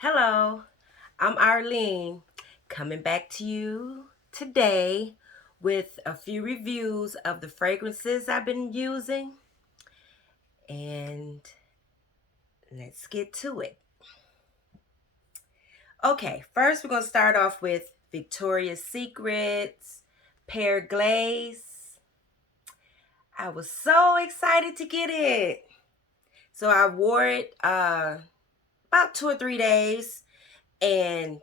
Hello, I'm Arlene, coming back to you today with a few reviews of the fragrances I've been using. And let's get to it. Okay, first we're going to start off with Victoria's Secret's Pear Glace. I was so excited to get it. So I wore it about 2 or 3 days, and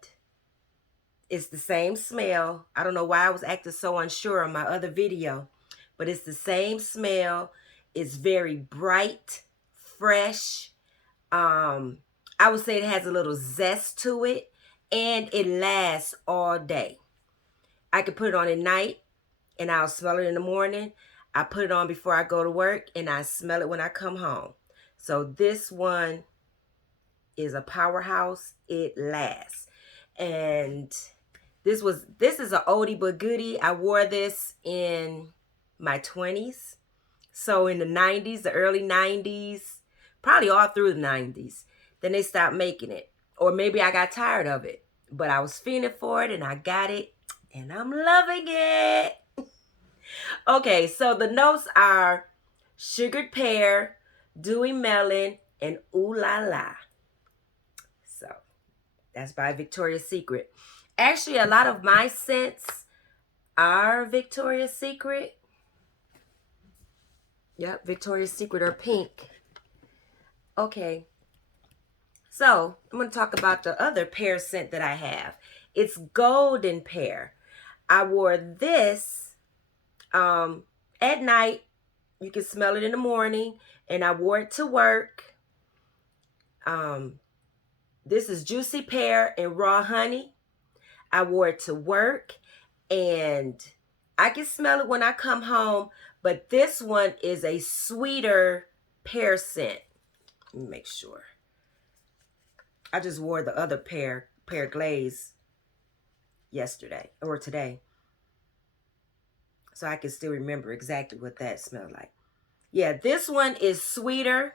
it's the same smell. I don't know why I was acting so unsure on my other video, but it's the same smell. It's very bright, fresh. I would say it has a little zest to it, and it lasts all day. I could put it on at night, and I'll smell it in the morning. I put it on before I go to work, and I smell it when I come home. So this one is a powerhouse. It lasts. And this is an oldie but goodie. I wore this in my 20s. So in the 90s, the early 90s, probably all through the 90s. Then they stopped making it. Or maybe I got tired of it. But I was fiending for it and I got it. And I'm loving it. Okay, so the notes are sugared pear, dewy melon, and ooh la la. So that's by Victoria's Secret. Actually, a lot of my scents are Victoria's Secret. Yep, Victoria's Secret are pink. Okay, so I'm going to talk about the other pear scent that I have. It's Golden Pear. I wore this at night. You can smell it in the morning. And I wore it to work. This is Juicy Pear and Raw Honey. I wore it to work. And I can smell it when I come home. But this one is a sweeter pear scent. Let me make sure. I just wore the other Pear Glaze yesterday or today. So I can still remember exactly what that smelled like. Yeah, this one is sweeter.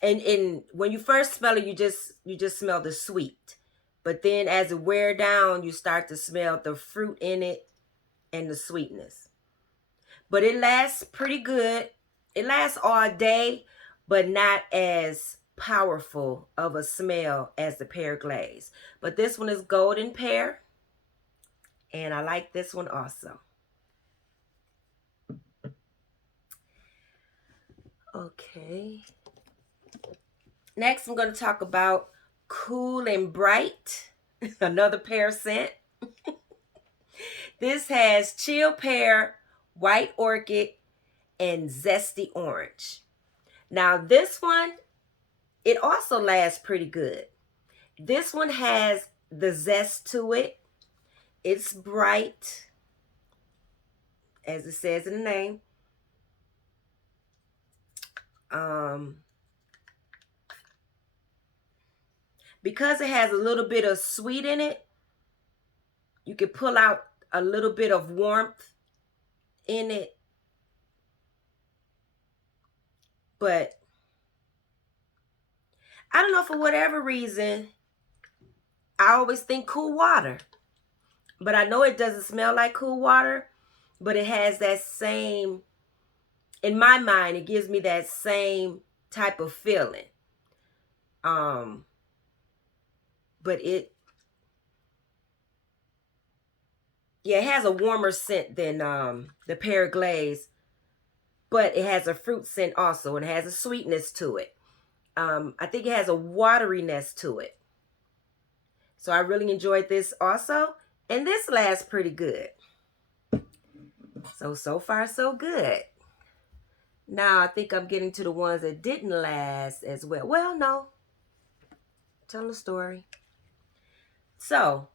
And when you first smell it, you just smell the sweet. But then as it wears down, you start to smell the fruit in it and the sweetness. But it lasts pretty good. It lasts all day, but not as powerful of a smell as the Pear Glaze. But this one is Golden Pear, and I like this one also. Okay. Next, I'm going to talk about Cool and Bright, another pear scent. This has chill pear, white orchid, and zesty orange. Now, this one, it also lasts pretty good. This one has the zest to it. It's bright, as it says in the name. Because it has a little bit of sweet in it, you can pull out a little bit of warmth in it. But I don't know, for whatever reason, I always think cool water. But I know it doesn't smell like cool water, but it has that same, in my mind, it gives me that same type of feeling. But it has a warmer scent than the Pear Glaze, but it has a fruit scent also, and it has a sweetness to it. I think it has a wateriness to it. So I really enjoyed this also, and this lasts pretty good. So far, so good. Now I think I'm getting to the ones that didn't last as well. Well, no. Tell the story. So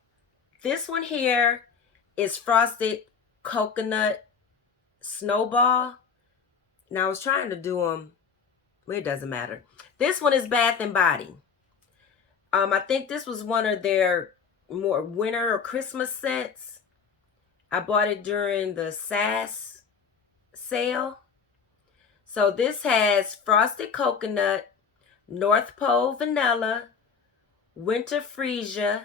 this one here is Frosted Coconut Snowball. Now I was trying to do them. Well, it doesn't matter. This one is Bath and Body. I think this was one of their more winter or Christmas scents. I bought it during the SAS sale. So this has frosted coconut, North Pole Vanilla, Winter Freesia,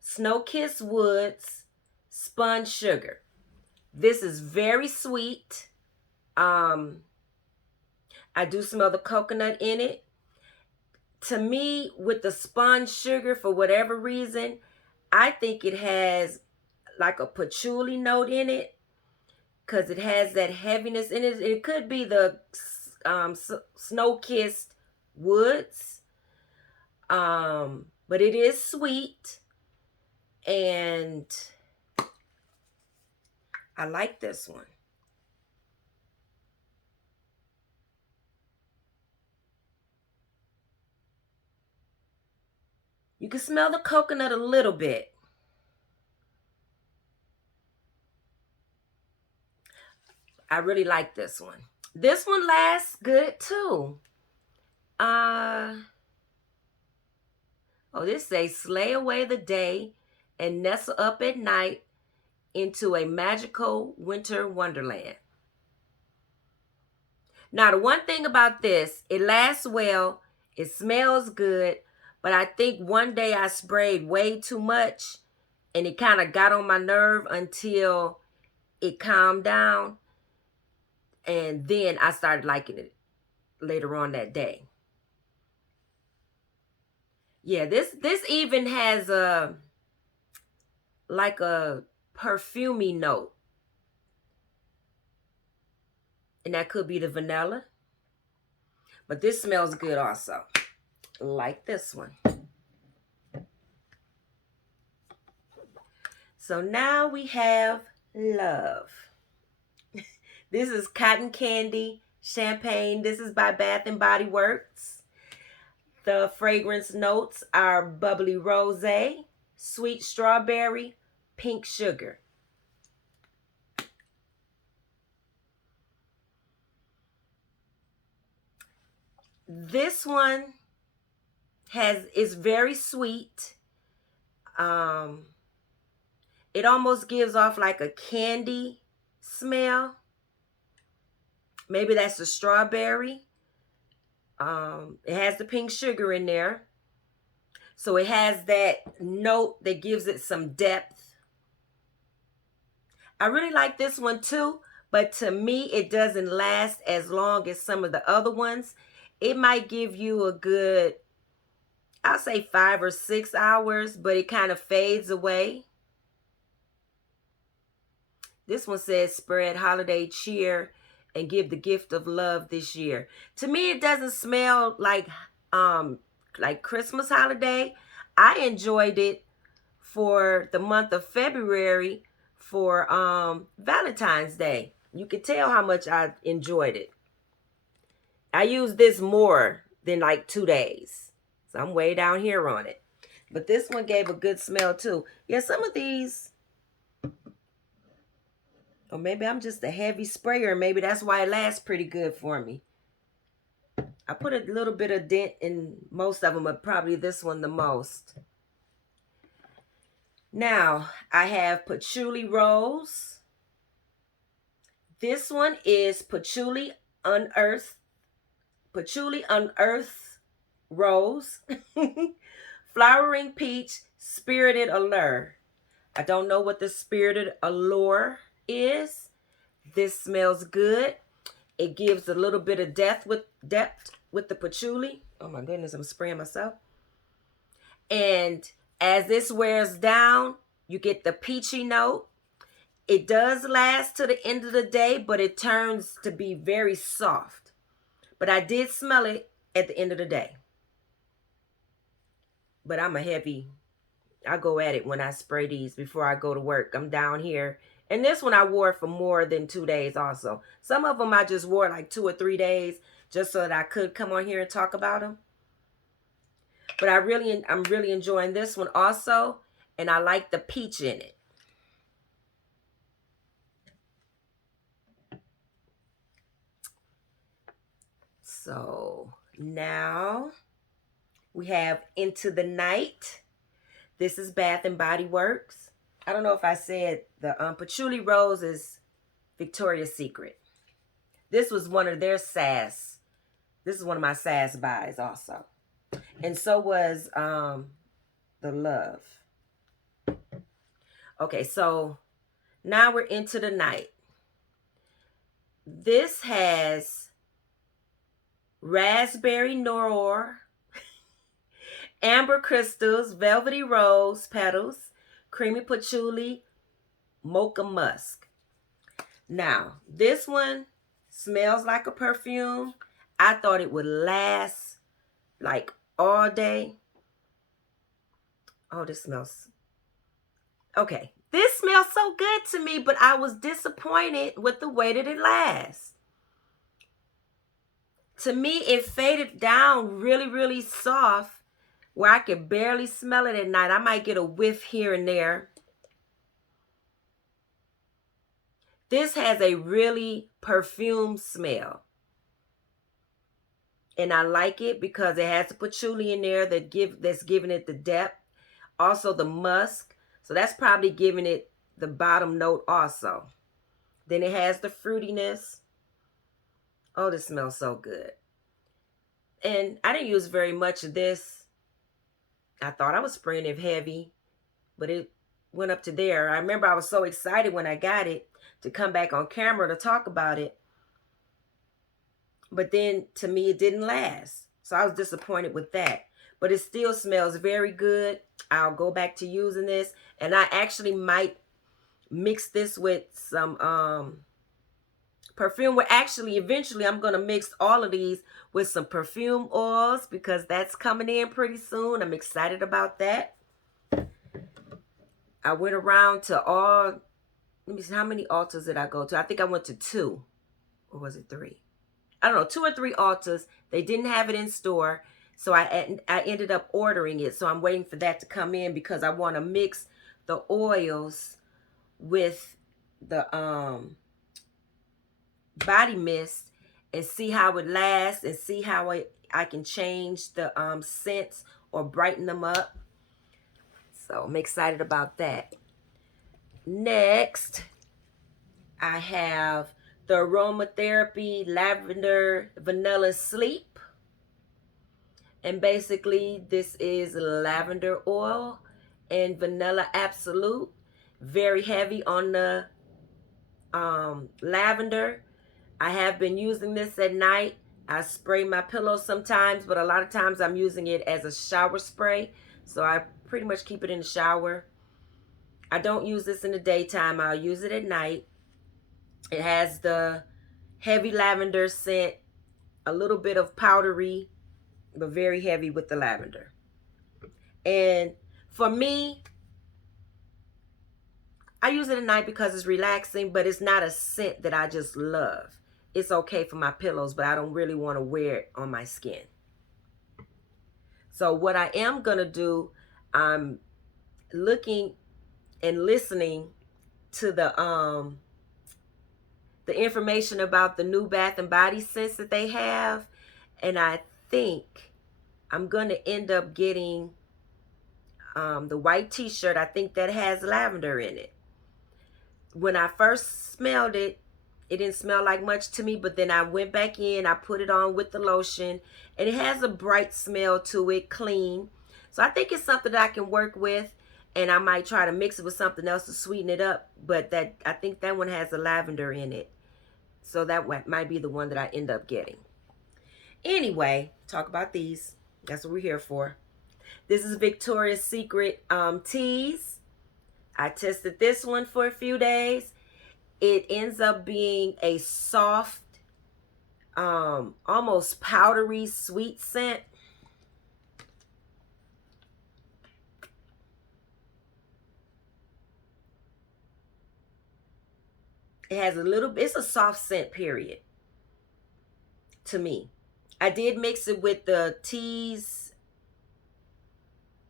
Snow-Kissed Woods, Spun Sugar. This is very sweet. I do smell the coconut in it. To me, with the spun sugar, for whatever reason, I think it has like a patchouli note in it because it has that heaviness in it. It could be the snow-kissed woods, but it is sweet, and I like this one. You can smell the coconut a little bit. I really like this one. This one lasts good too. This says slay away the day and nestle up at night into a magical winter wonderland. Now, the one thing about this, it lasts well, it smells good, but I think one day I sprayed way too much and it kind of got on my nerve until it calmed down, and then I started liking it later on that day. Yeah, this even has a like a perfumey note. And that could be the vanilla. But this smells good also. Like this one. So now we have Love. This is Cotton Candy Champagne. This is by Bath and Body Works. The fragrance notes are bubbly rosé, sweet strawberry, pink sugar. This one is very sweet. It almost gives off like a candy smell. Maybe that's the strawberry. It has the pink sugar in there. So it has that note that gives it some depth. I really like this one too, but to me, it doesn't last as long as some of the other ones. It might give you a good, I'll say 5 or 6 hours, but it kind of fades away. This one says spread holiday cheer and give the gift of love this year. To me, it doesn't smell like Christmas holiday. I enjoyed it for the month of February for Valentine's Day. You could tell how much I enjoyed it. I used this more than like 2 days. So I'm way down here on it. But this one gave a good smell too. Yeah, some of these, or maybe I'm just a heavy sprayer. Maybe that's why it lasts pretty good for me. I put a little bit of dent in most of them, but probably this one the most. Now, I have Patchouli Rose. This one is Patchouli Unearthed Rose. Flowering Peach Spirited Allure. I don't know what the Spirited Allure is. This smells good. It gives a little bit of depth with the patchouli. Oh my goodness, I'm spraying myself. And as this wears down, you get the peachy note. It does last to the end of the day, but it turns to be very soft. But I did smell it at the end of the day. But I go at it when I spray these before I go to work. I'm down here. And this one I wore for more than 2 days also. Some of them I just wore like 2 or 3 days just so that I could come on here and talk about them. But I'm really enjoying this one also. And I like the peach in it. So now we have Into the Night. This is Bath and Body Works. I don't know if I said the Patchouli Rose is Victoria's Secret. This was one of their SAS. This is one of my SAS buys also. And so was the Love. Okay, so now we're into the night. This has raspberry noir, amber crystals, velvety rose petals, creamy patchouli, mocha musk. Now, this one smells like a perfume. I thought it would last like all day. Oh, this smells... Okay, this smells so good to me, but I was disappointed with the way that it lasts. To me, it faded down really, really soft where I could barely smell it at night. I might get a whiff here and there. This has a really perfume smell. And I like it because it has the patchouli in there that's giving it the depth. Also the musk. So that's probably giving it the bottom note also. Then it has the fruitiness. Oh, this smells so good. And I didn't use very much of this. I thought I was spraying it heavy, but it went up to there. I remember I was so excited when I got it to come back on camera to talk about it. But then to me, it didn't last. So I was disappointed with that. But it still smells very good. I'll go back to using this. And I actually might mix this with some perfume. Well, actually, eventually, I'm going to mix all of these with some perfume oils because that's coming in pretty soon. I'm excited about that. I went around to all... Let me see, how many altars did I go to? I think I went to 2. Or was it 3? I don't know, 2 or 3 altars. They didn't have it in store. So I ended up ordering it. So I'm waiting for that to come in because I want to mix the oils with the body mist and see how it lasts and see how I can change the scents or brighten them up. So I'm excited about that. Next, I have the Aromatherapy Lavender Vanilla Sleep. And basically, this is lavender oil and vanilla absolute. Very heavy on the lavender. I have been using this at night. I spray my pillows sometimes, but a lot of times I'm using it as a shower spray. So I pretty much keep it in the shower. I don't use this in the daytime. I'll use it at night. It has the heavy lavender scent, a little bit of powdery, but very heavy with the lavender. And for me, I use it at night because it's relaxing, but it's not a scent that I just love. It's okay for my pillows, but I don't really want to wear it on my skin. So what I am going to do, I'm looking and listening to the information about the new Bath and Body scents that they have. And I think I'm going to end up getting the white t-shirt. I think that has lavender in it. When I first smelled it, it didn't smell like much to me, but then I went back in, I put it on with the lotion, and it has a bright smell to it, clean. So I think it's something that I can work with, and I might try to mix it with something else to sweeten it up, but I think that one has the lavender in it. So that might be the one that I end up getting. Anyway, talk about these. That's what we're here for. This is Victoria's Secret Tease. I tested this one for a few days. It ends up being a soft, almost powdery sweet scent. It has a little bit, it's a soft scent, period, to me. I did mix it with the Tease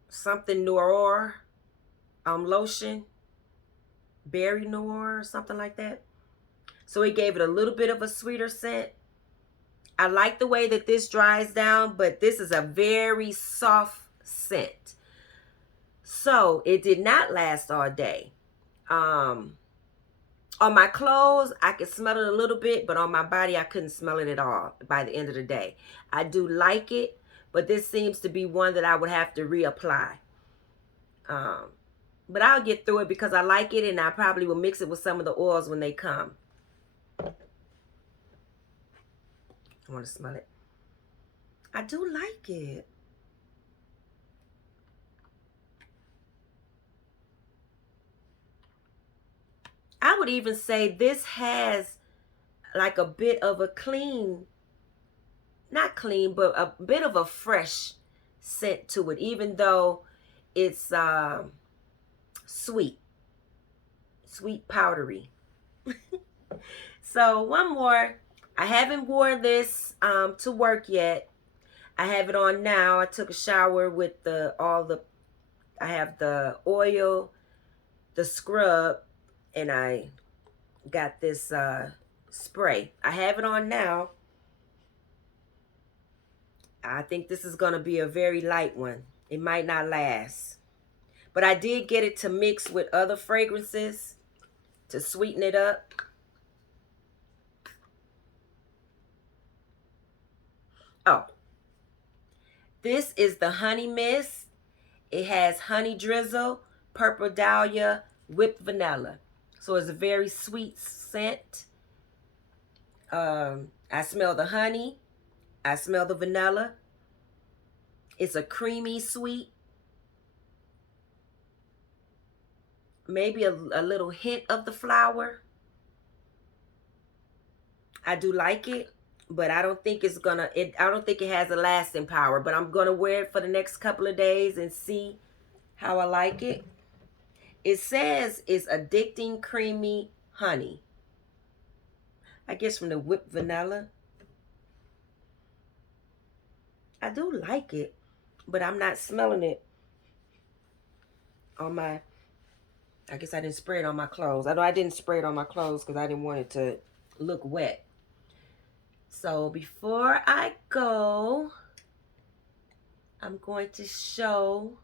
something noir lotion, berry noir or something like that. So it gave it a little bit of a sweeter scent. I like the way that this dries down, but this is a very soft scent. So it did not last all day. On my clothes, I could smell it a little bit, but on my body, I couldn't smell it at all by the end of the day. I do like it, But this seems to be one that I would have to reapply. But I'll get through it because I like it, and I probably will mix it with some of the oils when they come. I want to smell it. I do like it. I would even say this has like a bit of a clean, not clean, but a bit of a fresh scent to it, even though it's sweet powdery. So one more. I haven't worn this to work yet. I have it on now. I took a shower with I have the oil, the scrub, and I got this spray. I have it on now. I think this is going to be a very light one. It might not last. But I did get it to mix with other fragrances to sweeten it up. Oh, this is the honey mist. It has honey drizzle, purple dahlia, whipped vanilla. So it's a very sweet scent. I smell the honey. I smell the vanilla. It's a creamy sweet. Maybe a little hint of the flower. I do like it, but I don't think it's gonna, I don't think it has a lasting power, but I'm gonna wear it for the next couple of days and see how I like it. It says it's addicting creamy honey. I guess from the whipped vanilla. I do like it, but I'm not smelling it on my, I guess I didn't spray it on my clothes. I know I didn't spray it on my clothes because I didn't want it to look wet. So before I go, I'm going to show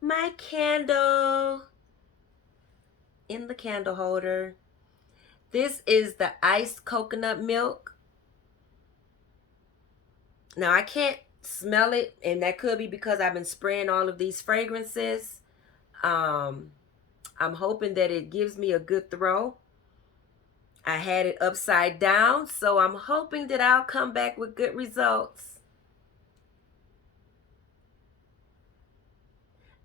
my candle in the candle holder. This is the iced coconut milk. Now I can't smell it, and that could be because I've been spraying all of these fragrances. I'm hoping that it gives me a good throw. I had it upside down, so I'm hoping that I'll come back with good results.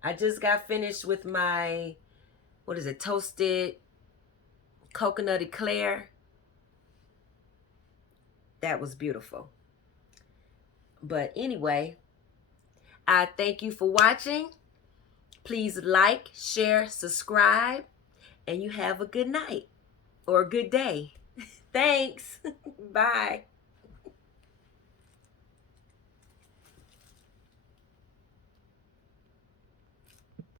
I just got finished with my, what is it, toasted coconut eclair. That was beautiful. But anyway, I thank you for watching. Please like, share, subscribe, and you have a good night or a good day. Thanks. Bye.